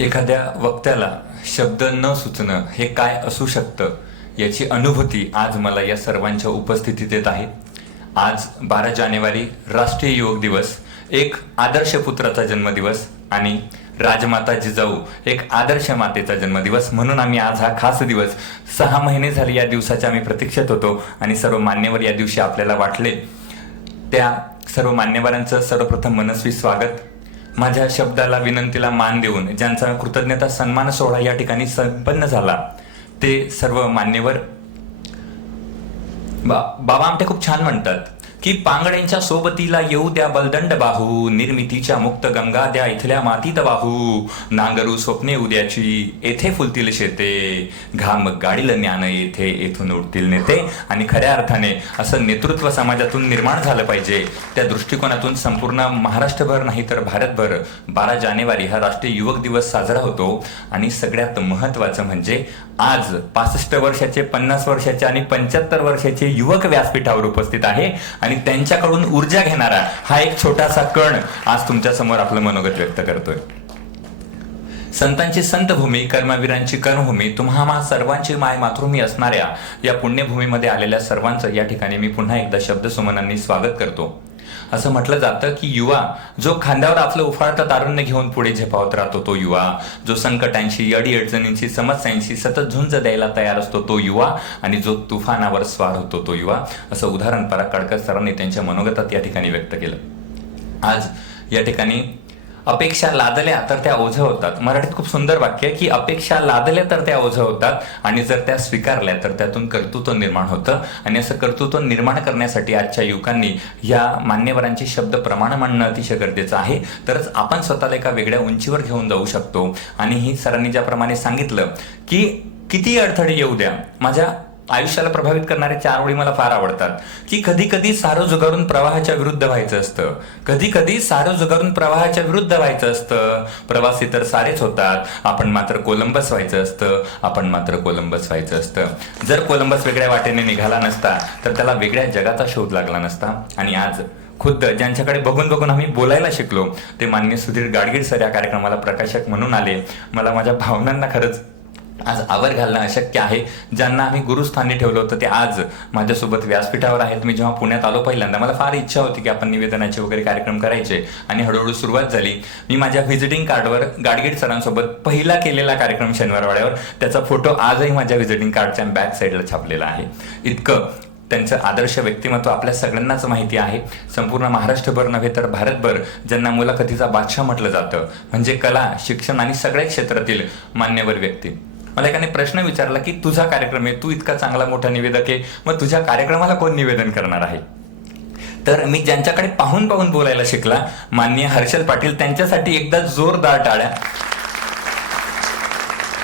एखाद्या वक्त्याला शब्द न सुचणं हे काय असू शकतं याची अनुभूती आज मला या सर्वांच्या उपस्थितीत येत आहे. आज 12 जानेवारी राष्ट्रीय योग दिवस, एक आदर्श पुत्राचा जन्मदिवस आणि राजमाता जिजाऊ एक आदर्श मातेचा जन्मदिवस म्हणून आम्ही आज हा खास दिवस 6 महिने झाले या दिवसाच्या आम्ही प्रतीक्षेत होतो आणि सर्व मान्यवर या दिवशी आपल्याला वाटले. त्या सर्व मान्यवरांचं सर्वप्रथम मनस्वी स्वागत. माझ्या शब्दाला विनंतीला मान देऊन ज्यांचा कृतज्ञता सन्मान सोहळा या ठिकाणी संपन्न झाला ते सर्व मान्यवर. बाबा आमटे खूप छान म्हणतात की पांगड्यांच्या सोबतीला येऊ द्या बलदंड बाहू, निर्मितीच्या मुक्त गंगा द्या इथल्या मातीत वाहू, नांगरू स्वप्ने उद्याची येथे फुलतील शेते, घाम गाडील ज्ञान येथे येथून उडतील नेते. आणि खऱ्या अर्थाने असं नेतृत्व समाजातून निर्माण झालं पाहिजे. त्या दृष्टिकोनातून संपूर्ण महाराष्ट्रभर नाही तर भारतभर 12 जानेवारी हा राष्ट्रीय युवक दिवस साजरा होतो. आणि सगळ्यात महत्त्वाचं म्हणजे आज 65 वर्षाचे, 50 वर्षाचे आणि 75 वर्षाचे युवक व्यासपीठावर उपस्थित आहे आणि त्यांच्याकडून ऊर्जा घेणारा हा एक छोटासा कण आज तुमच्या समोर आपलं मनोगत व्यक्त करतोय. संतांची संतभूमी, कर्मवीरांची कर्मभूमी, तुम्हा सर्वांची माय मातृभूमी असणाऱ्या या पुण्यभूमीमध्ये आलेल्या सर्वांचं या ठिकाणी मी पुन्हा एकदा शब्दसुमनांनी स्वागत करतो. असं म्हटलं जातं की युवा जो खांद्यावर आपलं उफाळतं तारुण्य घेऊन पुढे झेपावत राहतो तो युवा, जो संकटांशी, अडीअडचणींशी, समस्यांशी सतत झुंज द्यायला तयार असतो तो युवा आणि जो तुफानावर स्वार होतो तो युवा, असं उदाहरण पराग काळकर सरांनी त्यांच्या मनोगतात या ठिकाणी व्यक्त केलं. आज या ठिकाणी अपेक्षा लादल्या तर त्या ओझं होतात. मराठीत खूप सुंदर वाक्य आहे की अपेक्षा लादल्या तर त्या ओझं होतात आणि जर त्या स्वीकारल्या तर त्यातून कर्तृत्व निर्माण होतं. आणि असं कर्तृत्व निर्माण करण्यासाठी आजच्या युवकांनी या मान्यवरांचे शब्द प्रमाण मांडणं अतिशय गरजेचं आहे. तरच आपण स्वतःला एका वेगळ्या उंचीवर घेऊन जाऊ शकतो. आणि ही सरांनी ज्याप्रमाणे सांगितलं की किती अडथळे येऊ द्या, माझ्या आयुष्याला प्रभावित करणारे 4 ओळी मला फार आवडतात की कधी कधी सारं जुगारून प्रवाहाच्या विरुद्ध व्हायचं असतं, कधी कधी सारं जुगारून प्रवाहाच्या विरुद्ध व्हायचं असतं, प्रवासी तर सारेच होतात, आपण मात्र कोलंबस व्हायचं असतं, आपण मात्र कोलंबस व्हायचं असतं. जर कोलंबस वेगळ्या वाटेने निघाला नसता तर त्याला वेगळ्या जगाचा शोध लागला नसता. आणि आज खुद्द ज्यांच्याकडे बघून बघून आम्ही बोलायला शिकलो ते माननीय सुधीर गाडगीळ सर या कार्यक्रमाला प्रकाशक म्हणून आले. मला माझ्या भावनांना खरंच आज आवर घालणं अशक्य आहे. ज्यांना आम्ही गुरुस्थानी ठेवलं होतं ते आज माझ्यासोबत व्यासपीठावर आहेत. मी जेव्हा पुण्यात आलो पहिल्यांदा मला फार इच्छा होती की आपण निवेदनाचे वगैरे कार्यक्रम करायचे आणि हळूहळू सुरुवात झाली. मी माझ्या व्हिजिटिंग कार्डवर गाडगीळ सरांसोबत पहिला केलेला कार्यक्रम शनिवारवाड्यावर त्याचा फोटो आजही माझ्या व्हिजिटिंग कार्डच्या बॅक साईडला छापलेला आहे. इतकं त्यांचं आदर्श व्यक्तिमत्व आपल्या सगळ्यांनाच माहिती आहे. संपूर्ण महाराष्ट्रभर नव्हे तर भारतभर ज्यांना मुलाखतीचा बादशाह म्हटलं जातं म्हणजे कला, शिक्षण आणि सगळ्या क्षेत्रातील मान्यवर व्यक्ती. मला एकाने प्रश्न विचारला की तुझा कार्यक्रम आहे, तू इतका चांगला मोठा निवेदक आहे, मग तुझ्या कार्यक्रमाला कोण निवेदन करणार आहे? तर मी ज्यांच्याकडे पाहून पाहून बोलायला शिकला, माननीय हर्षल पाटील, त्यांच्यासाठी एकदा जोरदार टाळ्या.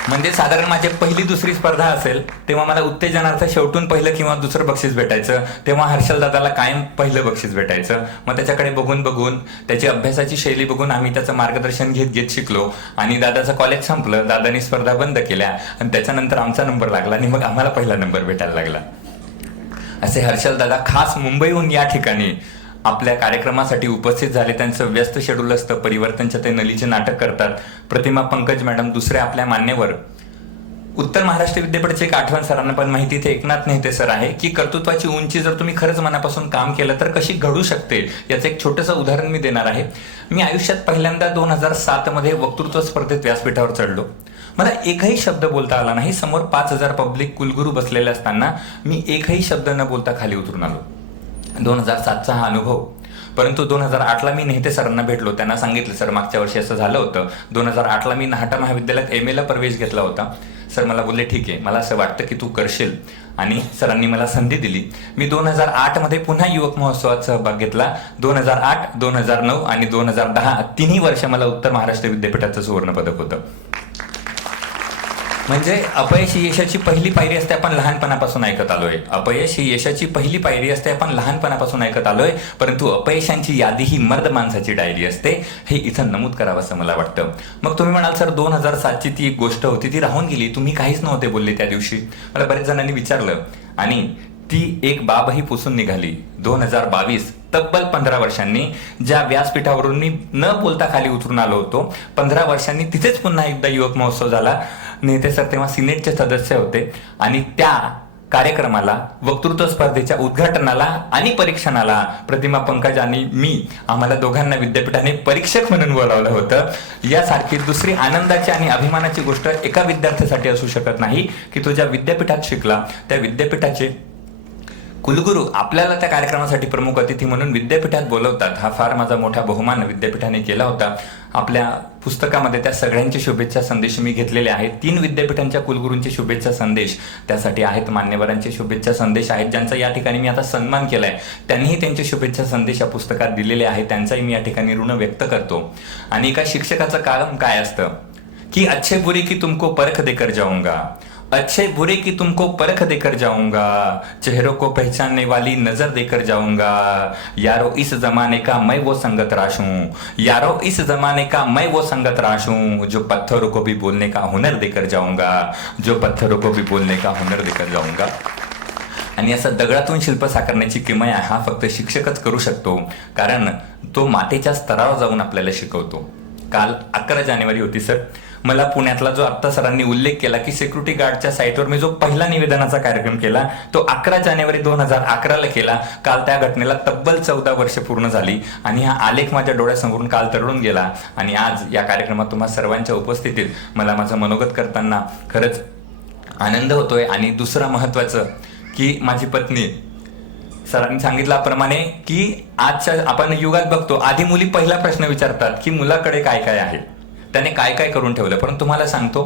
म्हणजे साधारण माझी पहिली दुसरी स्पर्धा असेल तेव्हा मला उत्तेजनार्थ शेवटून पहिलं किंवा दुसरं बक्षीस भेटायचं, तेव्हा हर्षल दादाला कायम पहिलं बक्षीस भेटायचं. मग त्याच्याकडे बघून बघून त्याची अभ्यासाची शैली बघून आम्ही त्याचं मार्गदर्शन घेत घेत शिकलो. आणि दादाचं कॉलेज संपलं, दादानी स्पर्धा बंद केल्या आणि त्याच्यानंतर आमचा नंबर लागला आणि मग आम्हाला पहिला नंबर भेटायला लागला. असे हर्षल दादा खास मुंबईहून या ठिकाणी आपल्या कार्यक्रमासाठी उपस्थित झाले. त्यांचं व्यस्त शेड्यूल असतं, परिवर्तनच्या ते नलीचे नाटक करतात. प्रतिमा पंकज मॅडम दुसरे आपल्या मान्यवर. उत्तर महाराष्ट्र विद्यापीठाचे एक आठवण सरांना पण माहिती, ते एकनाथ नेहते सर आहे की कर्तृत्वाची उंची जर तुम्ही खरंच मनापासून काम केलं तर कशी घडू शकते याचं एक छोटंसं उदाहरण मी देणार आहे. मी आयुष्यात पहिल्यांदा 2007 मध्ये वक्तृत्व स्पर्धेत व्यासपीठावर चढलो. मला एकही शब्द बोलता आला नाही. समोर 5000 पब्लिक कुलगुरू बसलेले असताना मी एकही शब्द न बोलता खाली उतरून आलो. 2007चा हा अनुभव. परंतु 2008ला मी नेहते सरांना भेटलो. त्यांना सांगितलं सर मागच्या वर्षी असं झालं होतं. 2008ला मी नाहटा महाविद्यालयात MA ला प्रवेश घेतला होता. सर मला बोलले ठीक आहे, मला असं वाटतं की तू करशील. आणि सरांनी मला संधी दिली. मी 2008 मध्ये पुन्हा युवक महोत्सवात सहभाग घेतला. 2008, 2009 आणि 2010 तिन्ही वर्ष मला उत्तर महाराष्ट्र विद्यापीठाचं सुवर्ण पदक होतं. म्हणजे अपयश ही यशाची पहिली पायरी असते आपण लहानपणापासून ऐकत आलोय. अपयश ही यशाची पहिली पायरी असते आपण लहानपणापासून ऐकत आलोय. परंतु अपयशांची यादी ही मर्द माणसाची डायरी असते, हे इथं नमूद करावं असं मला वाटतं. मग तुम्ही म्हणाल सर 2007ची ती एक गोष्ट होती ती राहून गेली, तुम्ही काहीच नव्हते बोलले त्या दिवशी. मला बरेच जणांनी विचारलं आणि ती एक बाबही पुसून निघाली. 2022 तब्बल 15 वर्षांनी ज्या व्यासपीठावरून मी न बोलता खाली उतरून आलो होतो, 15 वर्षांनी तिथेच पुन्हा एकदा युवक महोत्सव झाला. नेते सर तेव्हा सिनेटचे सदस्य होते आणि त्या कार्यक्रमाला, वक्तृत्व स्पर्धेच्या उद्घाटनाला आणि परीक्षणाला प्रतिमा, पंकज आणि मी, आम्हाला दोघांना विद्यापीठाने परीक्षक म्हणून बोलावलं होतं. यासारखी दुसरी आनंदाची आणि अभिमानाची गोष्ट एका विद्यार्थ्यासाठी असू शकत नाही की तो ज्या विद्यापीठात शिकला त्या विद्यापीठाचे कुलगुरू आपल्याला त्या कार्यक्रमासाठी प्रमुख अतिथी म्हणून विद्यापीठात बोलवतात. हा फार माझा मोठा बहुमान विद्यापीठाने केला होता. आपल्या पुस्तकामध्ये त्या सगळ्यांचे शुभेच्छा संदेश मी घेतलेले आहेत. 3 विद्यापीठांच्या कुलगुरूंचे शुभेच्छा संदेश त्यासाठी आहेत, मान्यवरांचे शुभेच्छा संदेश आहेत, ज्यांचा या ठिकाणी मी आता सन्मान केलाय. त्यांनीही त्यांचे शुभेच्छा संदेश या पुस्तकात दिलेले आहेत. त्यांचाही मी या ठिकाणी ऋण व्यक्त करतो. आणि एका शिक्षकाचं काम काय असतं की अच्छे बुरे की तुमको परख देकर जाऊंगा, अच्छे बुरे की तुमको परख देकर जाऊंगा, चेहरों को पहचानने वाली नजर देकर जाऊंगा, यारो इस जमाने का मैं वो संगत राश हूं, यारो इस जमाने का मैं वो संगत राश हूं, जो पत्थरों को भी बोलने का हुनर देकर जाऊंगा, जो पत्थरों को भी बोलने का हुनर देकर जाऊंगा. आणि असं दगडातून शिल्प साकारण्याची किमया हा फक्त शिक्षकच करू शकतो, कारण तो मातेच्या स्तरावर जाऊन आपल्याला शिकवतो. काल 11 जानेवारी होती सर. मला पुण्यातला जो आत्ता सरांनी उल्लेख केला की सिक्युरिटी गार्डच्या साईटवर मी जो पहिला निवेदनाचा कार्यक्रम केला तो 11 जानेवारी 2011ला केला. काल त्या घटनेला तब्बल 14 वर्ष पूर्ण झाली आणि हा आलेख माझ्या डोळ्यासमोरून काल तरळून गेला. आणि आज या कार्यक्रमात तुम्हा सर्वांच्या उपस्थितीत मला माझं मनोगत करताना खरंच आनंद होतोय. आणि दुसरं महत्वाचं की माझी पत्नी, सरांनी सांगितल्याप्रमाणे की आजच्या आपण युगात बघतो, आधी मुली पहिला प्रश्न विचारतात की मुलाकडे काय काय आहे, त्याने काय काय करून ठेवलं. पण तुम्हाला सांगतो,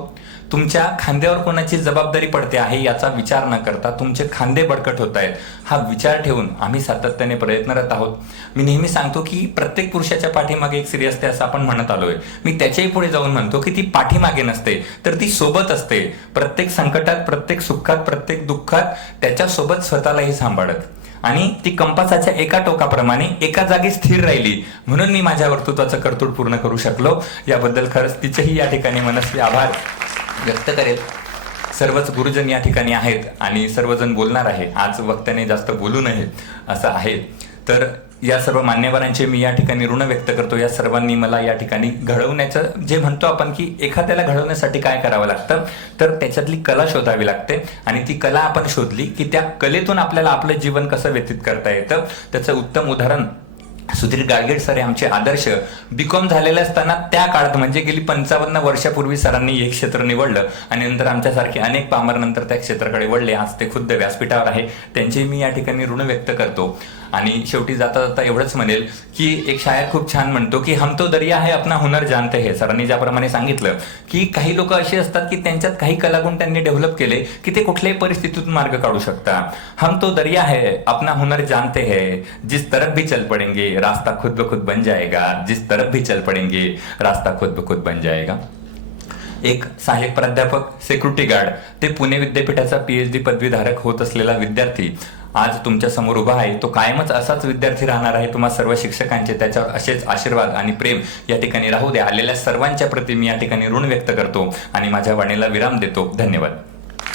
तुमच्या खांद्यावर कोणाची जबाबदारी पडते आहे याचा विचार न करता तुमचे खांदे बडकट होत आहेत हा विचार ठेवून आम्ही सातत्याने प्रयत्नरत आहोत. मी नेहमी सांगतो की प्रत्येक पुरुषाच्या पाठीमागे एक स्त्री असते असं आपण म्हणत आलोय. मी त्याच्याही पुढे जाऊन म्हणतो की ती पाठीमागे नसते तर ती सोबत असते. प्रत्येक संकटात, प्रत्येक सुखात, प्रत्येक दुःखात त्याच्यासोबत स्वतःलाही सांभाळत. आणि ती कंपासाच्या एका टोकाप्रमाणे एका जागी स्थिर राहिली म्हणून मी माझ्या वक्तृत्वाचं कर्तृत्व पूर्ण करू शकलो. याबद्दल खरंच तिचेही या ठिकाणी मनस्वी आभार व्यक्त करेल. सर्वच गुरुजन या ठिकाणी आहेत आणि सर्वजण बोलणार आहे. आज वक्त्याने जास्त बोलू नये असं आहे. तर या सर्व मान्यवरांचे मी या ठिकाणी ऋण व्यक्त करतो. या सर्वांनी मला या ठिकाणी घडवण्याचं, जे म्हणतो आपण की एखाद्याला घडवण्यासाठी काय करावं लागतं तर त्याच्यातली कला शोधावी लागते. आणि ती कला आपण शोधली की त्या कलेतून आपल्याला आपलं जीवन कसं व्यतीत करता येतं त्याचं उत्तम उदाहरण सुधीर गाडगेळ सर हे आमचे आदर्श. बीकॉम झालेले असताना त्या काळात म्हणजे गेली 55 वर्षापूर्वी सरांनी एक क्षेत्र निवडलं आणि नंतर आमच्यासारखे अनेक पामर नंतर त्या क्षेत्राकडे वळले. आज ते खुद्द व्यासपीठावर आहे. त्यांचे मी या ठिकाणी ऋण व्यक्त करतो. आणि शेवटी जाता जाता एवढंच म्हणेल की एक शायर खूप छान म्हणतो की हम तो दरिया है अपना हुनर जानते है. सरांनी ज्याप्रमाणे सांगितलं की काही लोक असे असतात की त्यांच्यात काही कलागुण त्यांनी डेव्हलप केले की ते कुठल्याही परिस्थितीतून मार्ग काढू शकतात. हम तो दरिया है अपना हुनर जानते है, जिस तरफ भी चल पडेंगे रास्ता खुद ब खुद बन जाएगा, जिस तरफ भी चल पडेंगे रास्ता खुद ब खुद बन जाएगा. एक सहाय्यक प्राध्यापक, सिक्युरिटी गार्ड ते पुणे विद्यापीठाचा PhD पदवीधारक होत असलेला विद्यार्थी आज तुमच्या समोर उभा आहे. तो कायमच असाच विद्यार्थी राहणार आहे. तुम्हा सर्व शिक्षकांचे त्याच्यावर असेच आशीर्वाद आणि प्रेम या ठिकाणी राहू द्या. आलेल्या सर्वांच्या प्रती मी या ठिकाणी ऋण व्यक्त करतो आणि माझ्या वाणीला विराम देतो. धन्यवाद.